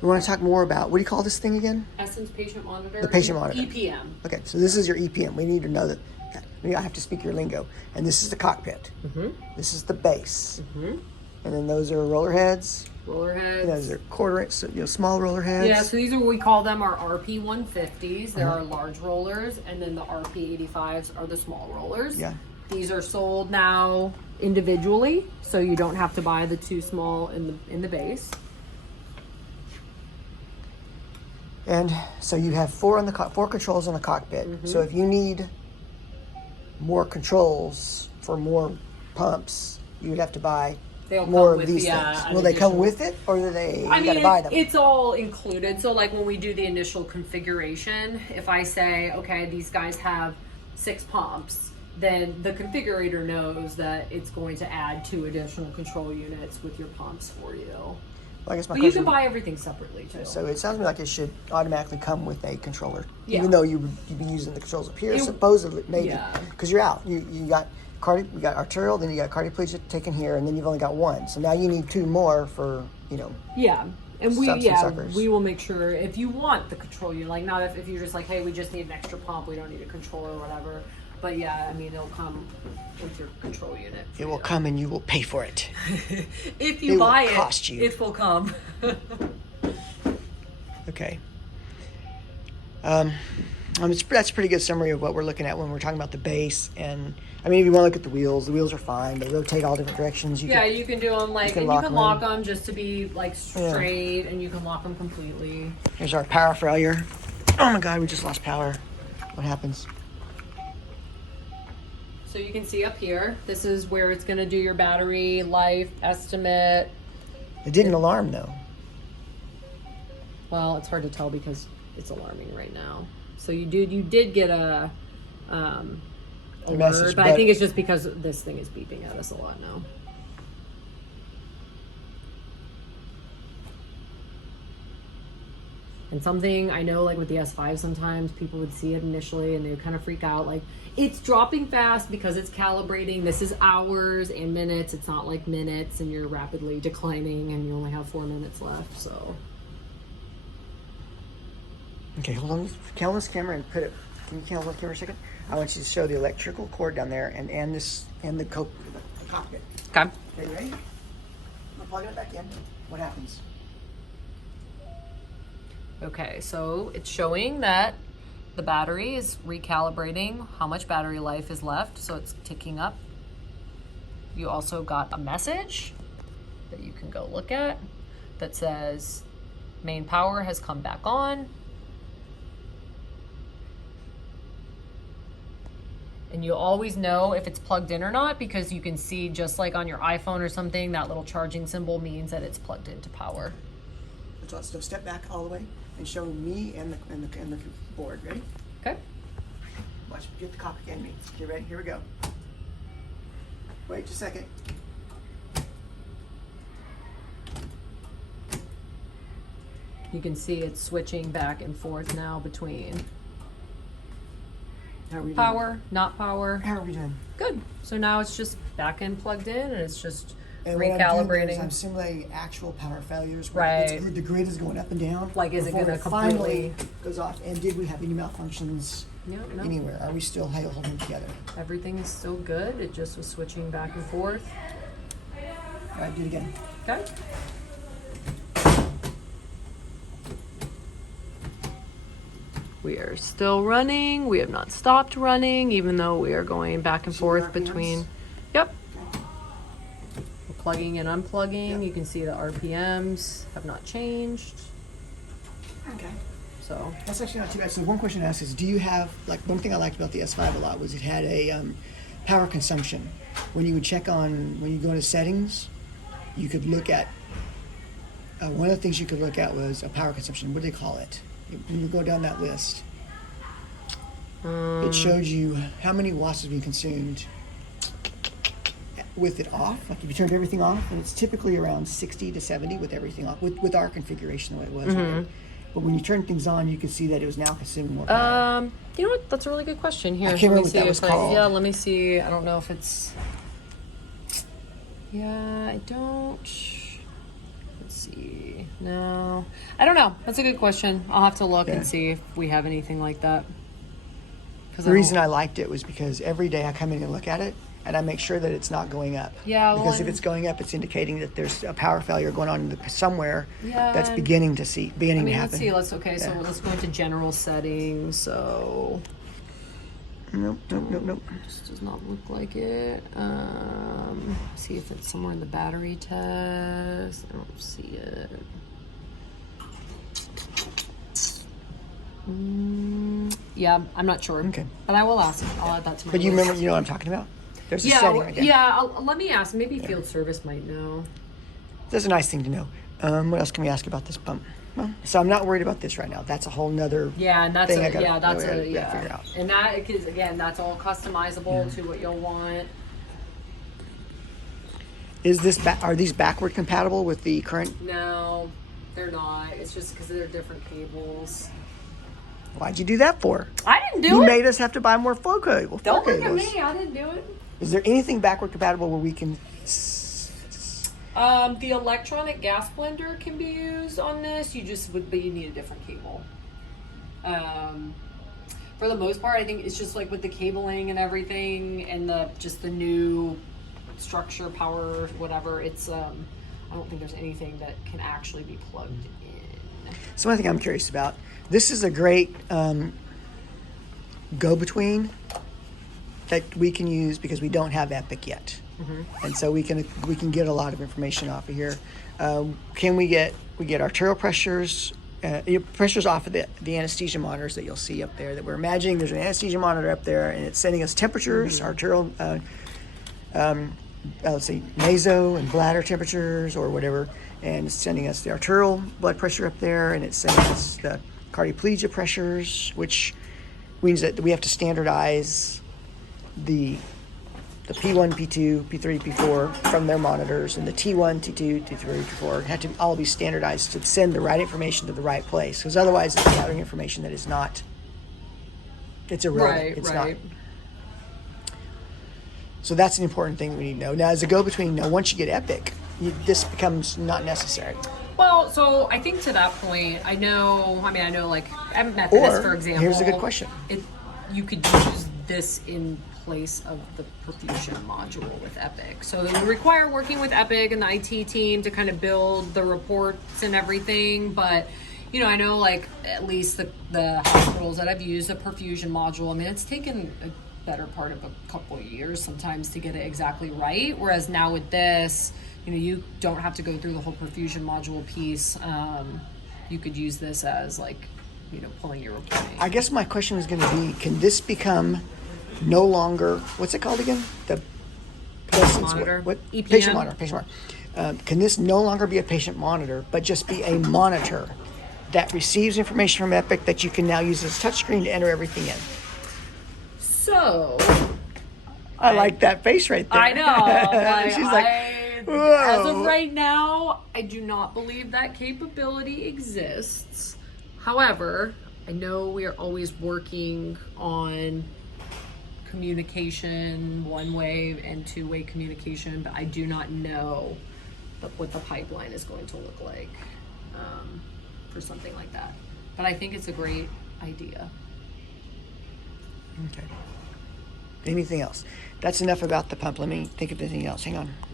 We want to talk more about, what do you call this thing again? Essenz patient monitor. The patient monitor. EPM. Okay, so this is your EPM. We need to know that. I have to speak your lingo. And this is the cockpit. This is the base. And then those are roller heads. Roller heads. And those are small roller heads. Yeah, so these are what we call them our RP 150s. There are large rollers, and then the RP 85s are the small rollers. Yeah. These are sold now individually, so you don't have to buy the two small in the base. And so you have four controls on the cockpit. So if you need more controls for more pumps, you would have to buy more of these things. Will they come with it, or do they? You gotta buy them? It's all included. So like when we do the initial configuration, if I say, okay, these guys have 6 pumps, then the configurator knows that it's going to add 2 additional control units with your pumps for you. Well, I guess But you can buy everything separately too. So it sounds to me like it should automatically come with a controller, even though you'd be using the controls up here, supposedly, maybe, because you're out. You got arterial, then you got cardioplegia taken here, and then you've only got 1. So now you need 2 more for, Yeah. And suckers. we will make sure if you want the control unit, like not if you're just like, hey, we just need an extra pump, we don't need a controller or whatever. But yeah, I mean, it'll come with your control unit. It will come and you will pay for it. If you buy it, cost you. it will come. Okay. That's a pretty good summary of what we're looking at when we're talking about the base. And I mean, if you want to look at the wheels are fine. They rotate all different directions. You can do them like, and you can lock them just to be like straight, and you can lock them completely. Here's our power failure. Oh my God, we just lost power. What happens? So you can see up here, this is where it's going to do your battery life estimate. It didn't alarm though. Well, it's hard to tell because it's alarming right now. So you did get a alert, but I think it's just because this thing is beeping at us a lot now. And something I know, like with the S5, sometimes people would see it initially and they would kind of freak out. Like, it's dropping fast because it's calibrating. This is hours and minutes. It's not like minutes and you're rapidly declining and you only have 4 minutes left. So. Okay, hold on. Count this camera and put it. Can you count on the camera a second? I want you to show the electrical cord down there and the cockpit. Okay. Okay, you ready? I'm plugging it back in. What happens? Okay, so it's showing that the battery is recalibrating how much battery life is left, so it's ticking up. You also got a message that you can go look at that says main power has come back on. And you'll always know if it's plugged in or not because you can see, just like on your iPhone or something, that little charging symbol means that it's plugged into power. So step back all the way and show me and the board. Ready? Okay. Watch, get the cockpit and me. Get ready? Here we go. Wait just a second. You can see it's switching back and forth now between power, not power. How are we doing? Good. So now it's just back in plugged in and it's just and recalibrating. I'm simulating actual power failures. Right. The grid is going up and down. Like, is it going to completely goes off? And did we have any malfunctions no. anywhere? Are we still holding together? Everything is still good. It just was switching back and forth. All right, do it again. Okay. We are still running. We have not stopped running, even though we are going back and forth between. Yep. We're plugging and unplugging. Yep. You can see the RPMs have not changed. Okay. So that's actually not too bad. So one question I asked is, do you have, like, one thing I liked about the S5 a lot was it had a power consumption. When you would when you go into settings, you could look at, one of the things you could look at was a power consumption. What do they call it? When you go down that list, it shows you how many watts is being consumed with it off. Like if you turned everything off, and it's typically around 60 to 70 with everything off, with our configuration the way it was. Mm-hmm. But when you turn things on, you can see that it was now consuming more power. You know what? That's a really good question. Here, I can't remember what that was called. Yeah, let me see. I don't know if it's. Yeah, I don't. Let's see. No, I don't know. That's a good question. I'll have to look Yeah. and see if we have anything like that. The reason I liked it was because every day I come in and look at it, and I make sure that it's not going up. Yeah, well, Because if it's going up, it's indicating that there's a power failure going on somewhere that's and- beginning to I happen. mean, let's see. So Yeah. let's go into general settings. So Nope. this does not look like it. See if it's somewhere in the battery test. I don't see it. Yeah, I'm not sure. Okay. But I will ask. I'll add that to my But you list. remember, you know what I'm talking about? There's a Yeah, setting right there. let me ask. Maybe field service might know. That's a nice thing to know. What else can we ask about this pump? Well, so I'm not worried about this right now. That's a whole nother Yeah, and that's thing I gotta yeah. figure out. And that, because again, that's all customizable to what you'll want. Is this are these backward compatible with the current? No, they're not. It's just because they're different cables. Why'd you do that for? I didn't do You it. made us have to buy more flow cable. Don't flow look at cables. me. I didn't do it. Is there anything backward compatible where we can? The electronic gas blender can be used on this. But you need a different cable. For the most part, I think it's just like with the cabling and everything, and the new structure, power, whatever. It's I don't think there's anything that can actually be plugged in. So one thing I'm curious about. This is a great go-between that we can use because we don't have Epic yet, and so we can get a lot of information off of here. We get arterial pressures, pressures off of the anesthesia monitors that you'll see up there. That we're imagining there's an anesthesia monitor up there, and it's sending us temperatures, arterial, let's see, naso and bladder temperatures or whatever, and it's sending us the arterial blood pressure up there, and it's sending us the cardioplegia pressures, which means that we have to standardize the P1, P2, P3, P4 from their monitors, and the T1, T2, T3, T4 have to all be standardized to send the right information to the right place, because otherwise it's gathering information that is not, it's irrelevant. It's not. So that's an important thing we need to know. Now, as a go-between, once you get Epic, this becomes not necessary. Well, so I think to that point, I know like at Methodist, Or, for example. here's a good question. You could use this in place of the perfusion module with Epic. So it would require working with Epic and the IT team to kind of build the reports and everything. But, I know like at least the hospitals that I've used the perfusion module, I mean, it's taken a better part of a couple of years sometimes to get it exactly right. Whereas now with this, you don't have to go through the whole perfusion module piece. You could use this as like, pulling your reporting. I guess my question was going to be, can this become no longer, what's it called again? The Patient monitor. What? EPM. Patient monitor. Can this no longer be a patient monitor, but just be a monitor that receives information from Epic that you can now use as a touchscreen to enter everything in? So I like that face right there. I know. She's like, whoa. As of right now, I do not believe that capability exists. However, I know we are always working on communication, one-way and two-way communication, but I do not know what the pipeline is going to look like for something like that. But I think it's a great idea. Okay. Anything else? That's enough about the pump. Let me think of anything else. Hang on.